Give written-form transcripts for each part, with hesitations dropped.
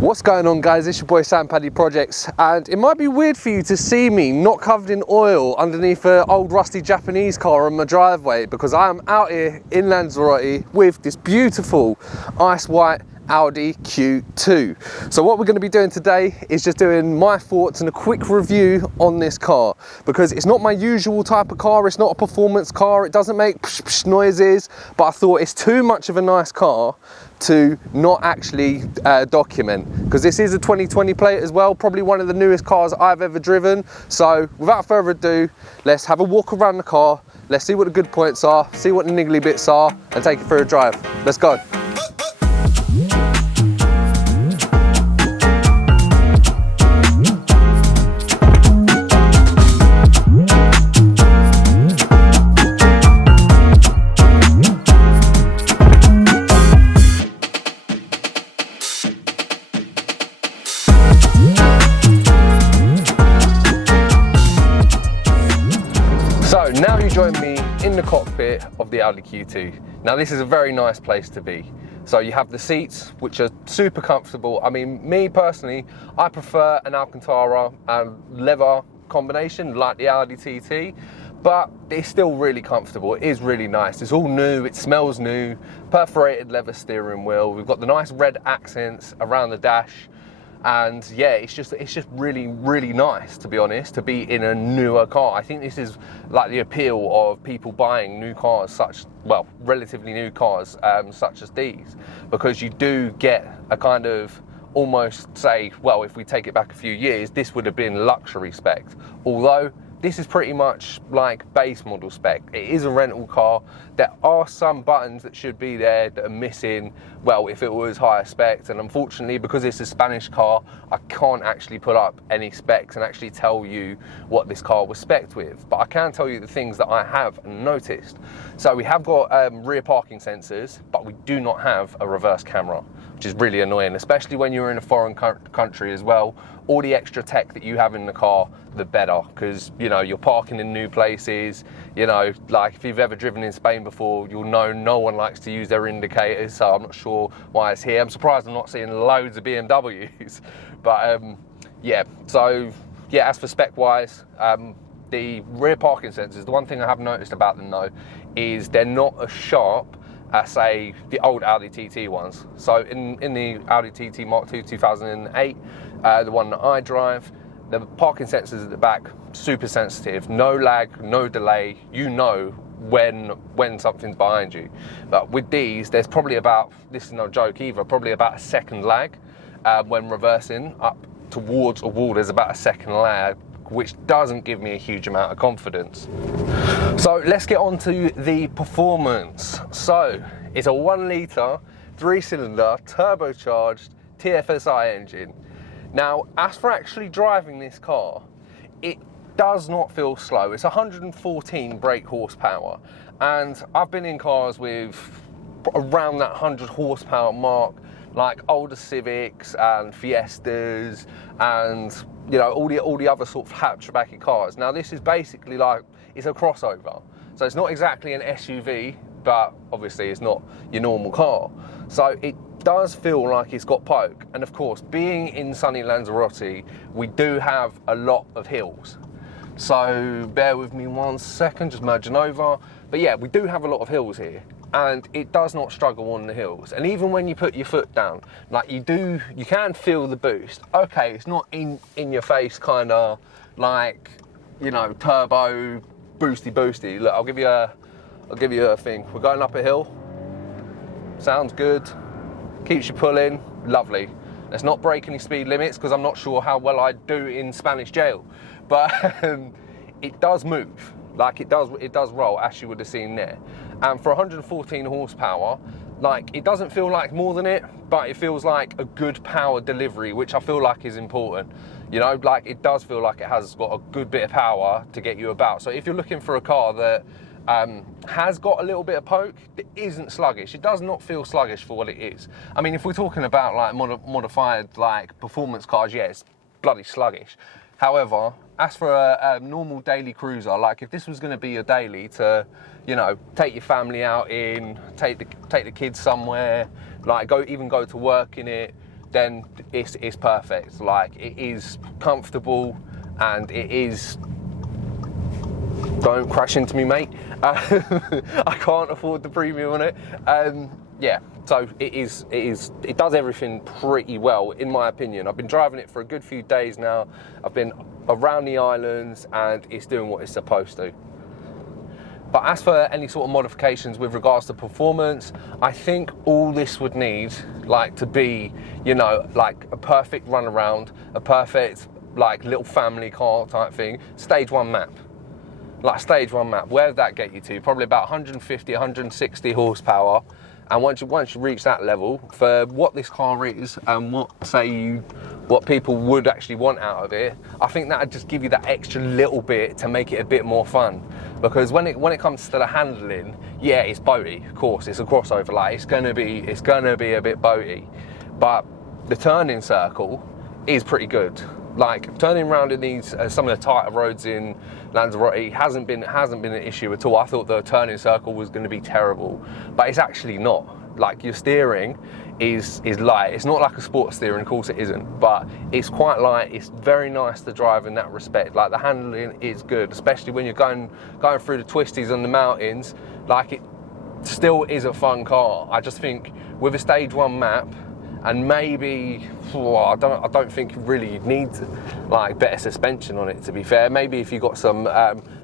What's going on, guys? It's your boy Sam Paddy Projects, and it might be weird for you to see me not covered in oil underneath an old rusty Japanese car on my driveway, because I am out here in Lanzarote with this beautiful ice white Audi Q2. So what we're going to be doing today is just doing my thoughts and a quick review on this car, because it's not my usual type of car. It's not a performance car. It doesn't make psh psh noises, but I thought it's too much of a nice car to not actually document, because this is a 2020 plate as well, probably one of the newest cars I've ever driven. So without further ado, let's have a walk around the car, let's see what the good points are, see what the niggly bits are, and take it for a drive. Let's go. So now you join me in the cockpit of the Audi Q2. Now this is a very nice place to be. So you have the seats, which are super comfortable. I mean, me personally, I prefer an Alcantara and leather combination like the Audi TT, but it's still really comfortable. It is really nice. It's all new, it smells new, perforated leather steering wheel. We've got the nice red accents around the dash. And yeah, it's just really nice, to be honest, to be in a newer car. I think this is like the appeal of people buying new cars, relatively new cars such as these, because you do get a kind of almost say, well, if we take it back a few years, this would have been luxury spec, although this is pretty much like base model spec. It is a rental car. There are some buttons that should be there that are missing, well, if it was higher specs, and unfortunately, because it's a Spanish car, I can't actually put up any specs and actually tell you what this car was spec'd with, but I can tell you the things that I have noticed. So we have got rear parking sensors, but we do not have a reverse camera, which is really annoying, especially when you're in a foreign country as well. All the extra tech that you have in the car, the better, because you know you're parking in new places. You know, like if you've ever driven in Spain before, you'll know no one likes to use their indicators, so I'm not sure why it's here. I'm surprised I'm not seeing loads of BMWs, but yeah. So yeah, as for spec wise, the rear parking sensors, the one thing I have noticed about them though is they're not as sharp as say the old Audi TT ones. So in the Audi TT Mark II 2008, the one that I drive, the parking sensors at the back, super sensitive, no lag, no delay, you know when something's behind you. But with these, there's probably about, this is no joke either, probably about a second lag when reversing up towards a wall. There's about a second lag, which doesn't give me a huge amount of confidence. So let's get on to the performance. So it's a 1 litre, 3-cylinder, turbocharged Tfsi engine. Now, as for actually driving this car, it does not feel slow. It's 114 brake horsepower, and I've been in cars with around that 100 horsepower mark, like older Civics and Fiestas, and you know all the other sort of hatchbacky cars. Now this is basically like, it's a crossover, so it's not exactly an SUV, but obviously it's not your normal car. So it does feel like it's got poke, and of course, being in sunny Lanzarote, we do have a lot of hills. So bear with me 1 second, just merging over. But yeah, we do have a lot of hills here, and it does not struggle on the hills. And even when you put your foot down, like you can feel the boost. Okay, it's not in your face kind of like, you know, turbo boosty. Look, I'll give you a thing. We're going up a hill. Sounds good. Keeps you pulling. Lovely. Let's not break any speed limits, because I'm not sure how well I do in Spanish jail. But it does move. Like it does roll, as you would have seen there. And for 114 horsepower, like it doesn't feel like more than it, but it feels like a good power delivery, which I feel like is important. You know, like it does feel like it has got a good bit of power to get you about. So if you're looking for a car that has got a little bit of poke, it isn't sluggish. It does not feel sluggish for what it is. I mean, if we're talking about like modified like performance cars, yeah, it's bloody sluggish. However, as for a normal daily cruiser, like if this was going to be your daily to, you know, take your family out in, take the kids somewhere, like go to work in it, then it's perfect. Like, it is comfortable and it is, don't crash into me, mate. I can't afford the premium on it. Yeah, so it does everything pretty well, in my opinion. I've been driving it for a good few days now. I've been around the islands and it's doing what it's supposed to. But as for any sort of modifications with regards to performance, I think all this would need, like, to be, you know, like a perfect runaround, a perfect, like, little family car type thing, stage 1 map. Like, stage 1 map, where did that get you to? Probably about 150, 160 horsepower. And once you reach that level, for what this car is and what people would actually want out of it, I think that'd just give you that extra little bit to make it a bit more fun. Because when it comes to the handling, yeah, it's boaty. Of course, it's a crossover. Like, it's gonna be a bit boaty, but the turning circle is pretty good. Like, turning around in these some of the tighter roads in Lanzarote hasn't been an issue at all. I thought the turning circle was going to be terrible, but it's actually not. Like, your steering is light. It's not like a sports steering, of course it isn't, but it's quite light. It's very nice to drive in that respect. Like, the handling is good, especially when you're going through the twisties on the mountains. Like, it still is a fun car. I just think with a stage 1 map, and maybe, I don't think really you'd need, like, better suspension on it, to be fair. Maybe if you got some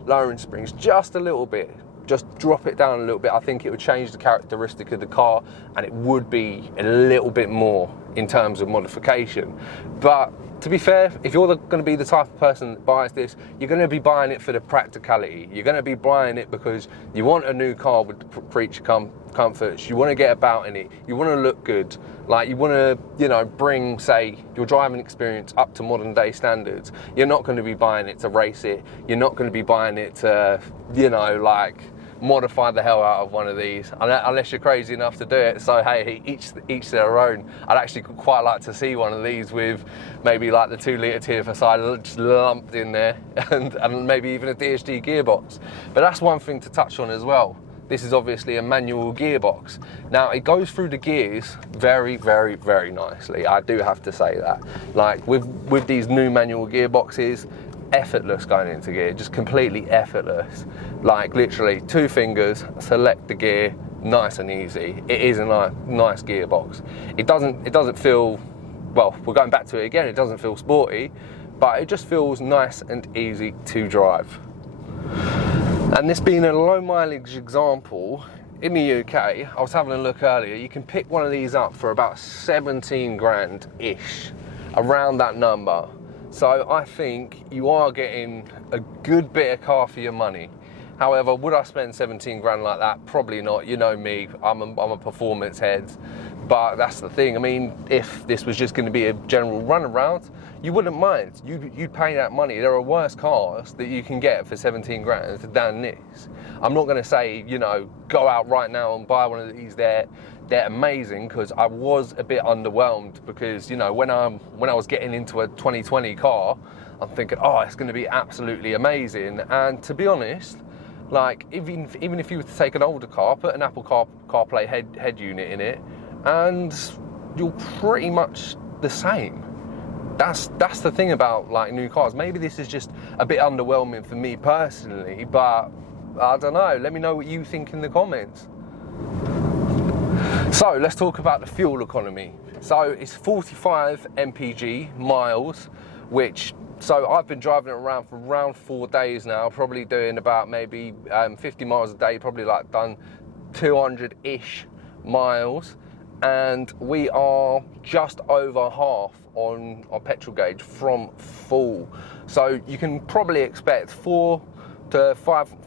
lowering springs just a little bit, just drop it down a little bit, I think it would change the characteristic of the car and it would be a little bit more in terms of modification. But to be fair, if you're going to be the type of person that buys this, you're going to be buying it for the practicality. You're going to be buying it because you want a new car with creature comforts. You want to get about in it. You want to look good. Like, you want to, you know, bring, say, your driving experience up to modern day standards. You're not going to be buying it to race it. You're not going to be buying it to, you know, like, modify the hell out of one of these, unless you're crazy enough to do it. So hey, each their own. I'd actually quite like to see one of these with maybe like the 2-litre Tfsi just lumped in there, and maybe even a DSG gearbox. But that's one thing to touch on as well. This is obviously a manual gearbox. Now, it goes through the gears very, very, very nicely. I do have to say that. Like, with these new manual gearboxes, effortless going into gear, just completely effortless. Like, literally 2 fingers, select the gear, nice and easy. It is a nice gearbox. It doesn't feel, well, we're going back to it again, it doesn't feel sporty, but it just feels nice and easy to drive. And this being a low mileage example, in the UK, I was having a look earlier, you can pick one of these up for about 17 grand-ish, around that number. So I think you are getting a good bit of car for your money. However, would I spend 17 grand like that? Probably not. You know me, I'm a performance head. But that's the thing. I mean, if this was just going to be a general runaround, you wouldn't mind. You'd pay that money. There are worse cars that you can get for 17 grand than this. I'm not going to say, you know, go out right now and buy one of these. They're amazing, because I was a bit underwhelmed, because, you know, when I was getting into a 2020 car, I'm thinking, oh, it's going to be absolutely amazing. And to be honest, like, even if you were to take an older car, put an Apple CarPlay head unit in it, and you're pretty much the same. That's the thing about, like, new cars. Maybe this is just a bit underwhelming for me personally, but I don't know. Let me know what you think in the comments. So let's talk about the fuel economy. So it's 45 mpg miles, so I've been driving it around for around 4 days now, probably doing about maybe 50 miles a day, probably like done 200-ish miles, and we are just over half on our petrol gauge from full. So you can probably expect 400 to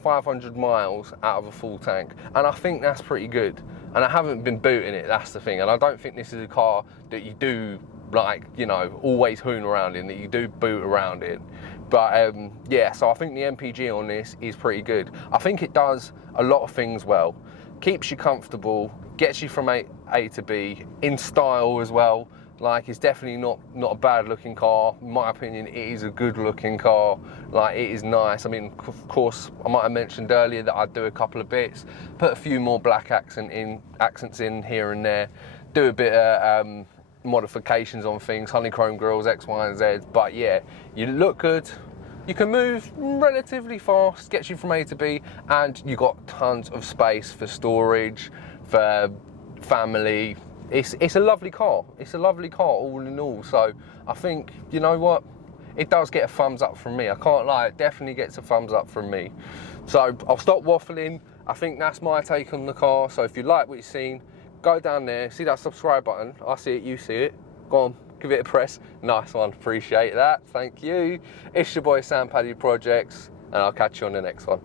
500 miles out of a full tank, and I think that's pretty good. And I haven't been booting it, that's the thing. And I don't think this is a car that you do, like, you know, always hoon around in, that you do boot around in. But yeah, so I think the MPG on this is pretty good. I think it does a lot of things well. Keeps you comfortable, gets you from A to B, in style as well. Like, it's definitely not a bad looking car. In my opinion, it is a good looking car. Like, it is nice. I mean, of course, I might have mentioned earlier that I'd do a couple of bits, put a few more black accents in here and there, do a bit of modifications on things, honeycomb grills, X, Y, and Z. But yeah, you look good. You can move relatively fast, gets you from A to B, and you got tons of space for storage, for family. It's a lovely car. It's a lovely car all in all. So I think, you know what, it does get a thumbs up from me. I can't lie, it definitely gets a thumbs up from me. So I'll stop waffling. I think that's my take on the car. So if you like what you've seen, go down there, see that subscribe button. I see it, you see it. Go on, give it a press. Nice one, appreciate that. Thank you. It's your boy Sam Paddy Projects, and I'll catch you on the next one.